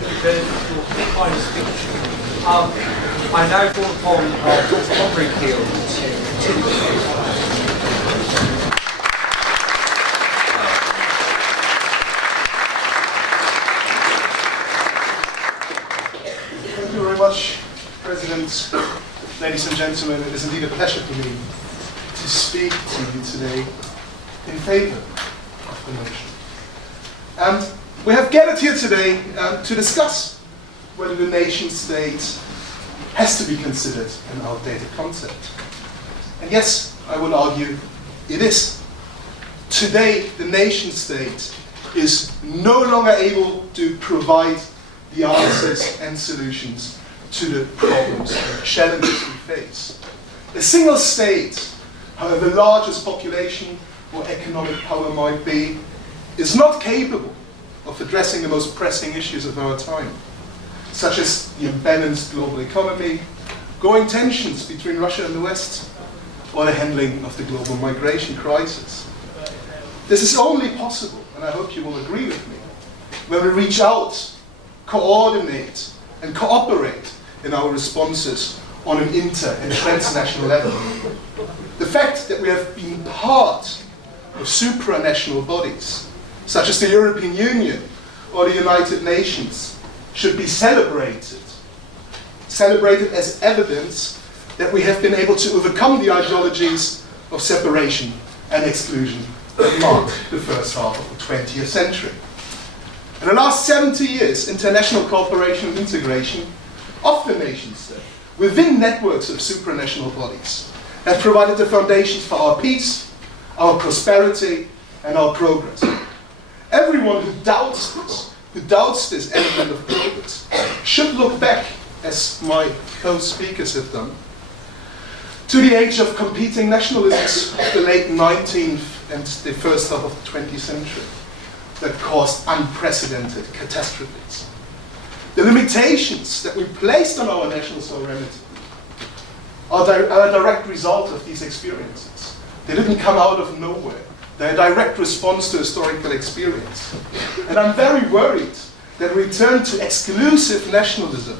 thank you for your kind speech. I now call upon Dr. Andre Keil to continue. Thank you very much, President. Ladies and gentlemen, it is indeed a pleasure for me to speak to you today in favour of the motion. And we have gathered here today to discuss whether the nation state has to be considered an outdated concept. And yes, I would argue it is. Today, the nation state is no longer able to provide the answers and solutions to the problems and challenges we face. A single state, however large its population or economic power might be, is not capable of addressing the most pressing issues of our time, such as the imbalanced global economy, growing tensions between Russia and the West, or the handling of the global migration crisis. This is only possible, and I hope you will agree with me, when we reach out, coordinate, and cooperate in our responses on an inter- and transnational level. The fact that we have been part of supranational bodies, such as the European Union or the United Nations, should be celebrated as evidence that we have been able to overcome the ideologies of separation and exclusion that marked the first half of the 20th century. In the last 70 years, international cooperation and integration of the nation state within networks of supranational bodies have provided the foundations for our peace, our prosperity, and our progress. Everyone who doubts this element of progress should look back, as my co-speakers have done, to the age of competing nationalisms of the late 19th and the first half of the 20th century that caused unprecedented catastrophes. The limitations that we placed on our national sovereignty are a direct result of these experiences. They didn't come out of nowhere. They're a direct response to historical experience. And I'm very worried that a return to exclusive nationalism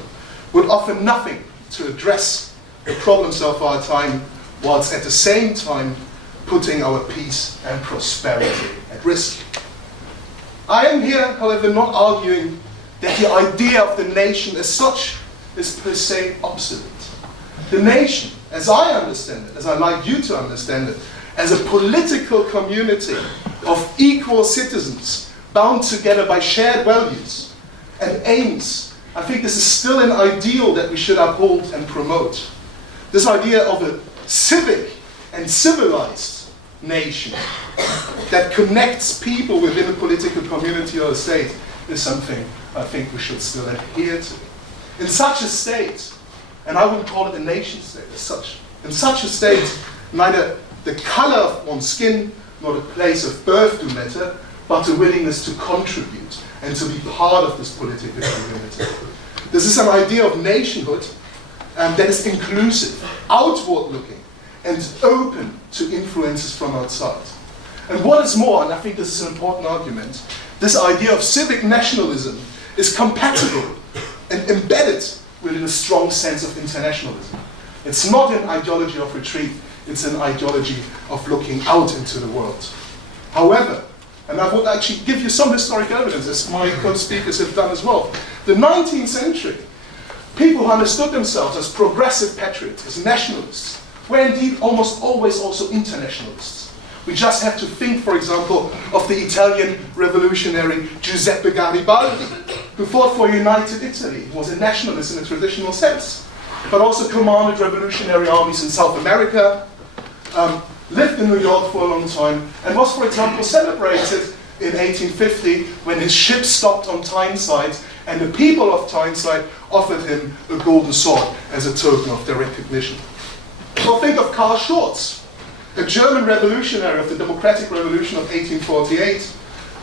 would offer nothing to address the problems of our time, whilst at the same time putting our peace and prosperity at risk. I am here, however, not arguing that the idea of the nation as such is per se obsolete. The nation, as I understand it, as I'd like you to understand it, as a political community of equal citizens bound together by shared values and aims, I think this is still an ideal that we should uphold and promote. This idea of a civic and civilized nation that connects people within a political community or a state is something I think we should still adhere to. In such a state, and I wouldn't call it a nation state as such, in such a state, neither the color of one's skin nor the place of birth do matter, but a willingness to contribute and to be part of this political community. This is an idea of nationhood that is inclusive, outward-looking, and open to influences from outside. And what is more, and I think this is an important argument, this idea of civic nationalism is compatible and embedded within a strong sense of internationalism. It's not an ideology of retreat, it's an ideology of looking out into the world. However, and I would actually give you some historical evidence, as my co-speakers have done as well, the 19th century, people who understood themselves as progressive patriots, as nationalists, were indeed almost always also internationalists. We just have to think, for example, of the Italian revolutionary Giuseppe Garibaldi, who fought for united Italy. He was a nationalist in a traditional sense, but also commanded revolutionary armies in South America, lived in New York for a long time, and was, for example, celebrated in 1850 when his ship stopped on Tyneside and the people of Tyneside offered him a golden sword as a token of their recognition. Or think of Karl Schurz, a German revolutionary of the Democratic Revolution of 1848,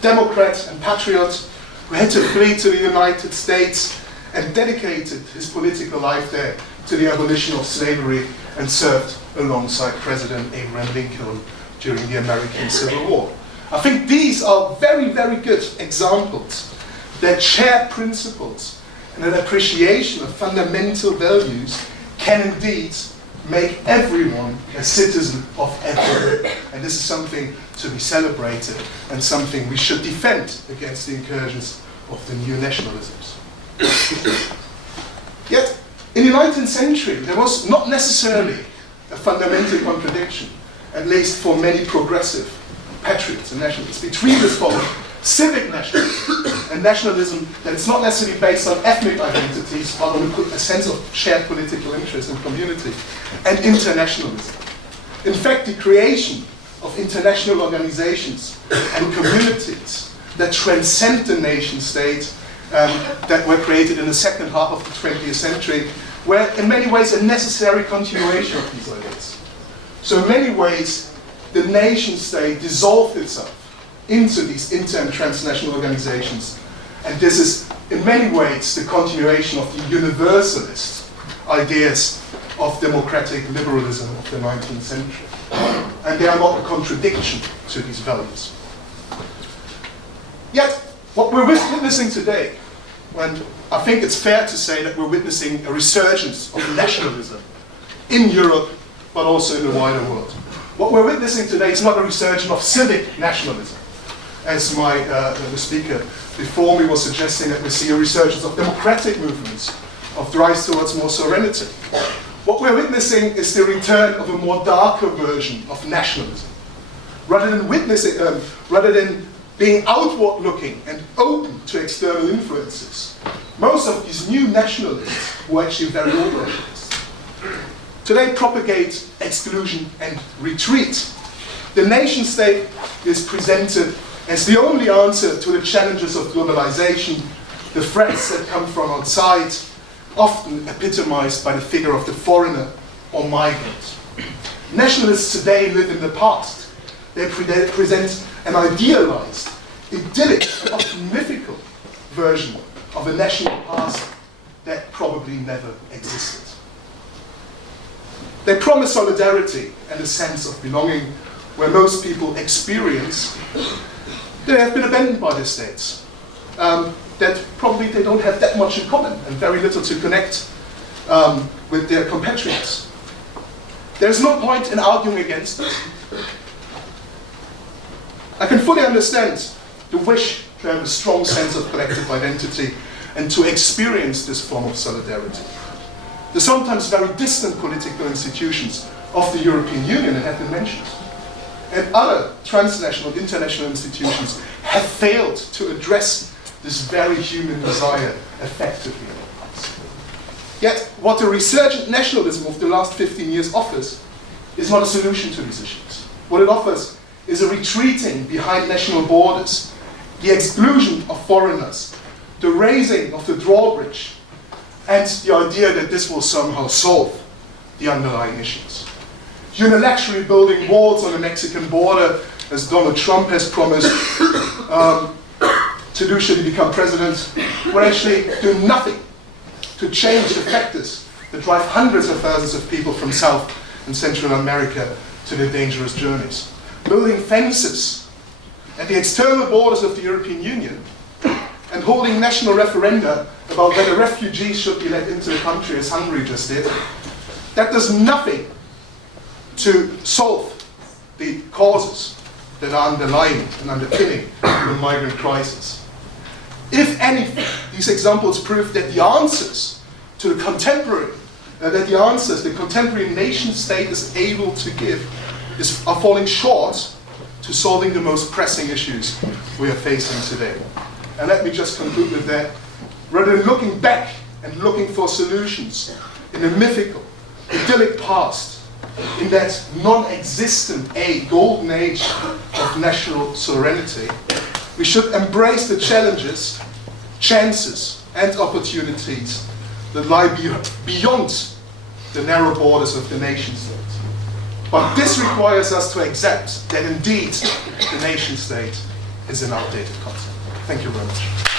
Democrat and patriot, who had to flee to the United States and dedicated his political life there to the abolition of slavery and served alongside President Abraham Lincoln during the American Civil War. I think these are very, very good examples that shared principles and an appreciation of fundamental values can indeed make everyone a citizen of everywhere. And this is something to be celebrated and something we should defend against the incursions of the new nationalisms. Yet, in the 19th century, there was not necessarily a fundamental contradiction, at least for many progressive patriots and nationalists, between this form of civic nationalism and nationalism that is not necessarily based on ethnic identities, but on a sense of shared political interest and community, and internationalism. In fact, the creation of international organizations and communities that transcend the nation state that were created in the second half of the 20th century were in many ways a necessary continuation of these ideas. So in many ways, the nation state dissolved itself into these inter- and transnational organizations. And this is, in many ways, the continuation of the universalist ideas of democratic liberalism of the 19th century. And they are not a contradiction to these values. Yet, what we're witnessing today, when I think it's fair to say that we're witnessing a resurgence of nationalism in Europe, but also in the wider world. What we're witnessing today is not a resurgence of civic nationalism, as the speaker before me was suggesting that we see a resurgence of democratic movements, of drives towards more sovereignty. What we're witnessing is the return of a more darker version of nationalism. Rather than being outward-looking and open to external influences, most of these new nationalists were actually very old nationalists. Today propagate exclusion and retreat. The nation state is presented as the only answer to the challenges of globalization, the threats that come from outside, often epitomized by the figure of the foreigner or migrant. Nationalists today live in the past. They present an idealized, idyllic, often mythical version of a national past that probably never existed. They promise solidarity and a sense of belonging where most people experience they have been abandoned by the states. That probably they don't have that much in common and very little to connect with their compatriots. There's no point in arguing against it. I can fully understand the wish to have a strong sense of collective identity and to experience this form of solidarity. The sometimes very distant political institutions of the European Union have been mentioned, and other transnational, international institutions have failed to address this very human desire effectively. Yet, what the resurgent nationalism of the last 15 years offers is not a solution to these issues. What it offers is a retreating behind national borders, the exclusion of foreigners, the raising of the drawbridge, and the idea that this will somehow solve the underlying issues. Unilaterally building walls on the Mexican border, as Donald Trump has promised to do should he become president, will actually do nothing to change the factors that drive hundreds of thousands of people from South and Central America to their dangerous journeys. Building fences at the external borders of the European Union and holding national referenda about whether refugees should be let into the country, as Hungary just did, that does nothing to solve the causes that are underlying and underpinning the migrant crisis. If anything, these examples prove that the answers to the contemporary, the contemporary nation state is able to give are falling short to solving the most pressing issues we are facing today. And let me just conclude with that. Rather than looking back and looking for solutions in a mythical, idyllic past, in that non-existent golden age of national sovereignty, we should embrace the challenges, chances, and opportunities that lie beyond the narrow borders of the nation state. But this requires us to accept that indeed the nation state is an outdated concept. Thank you very much.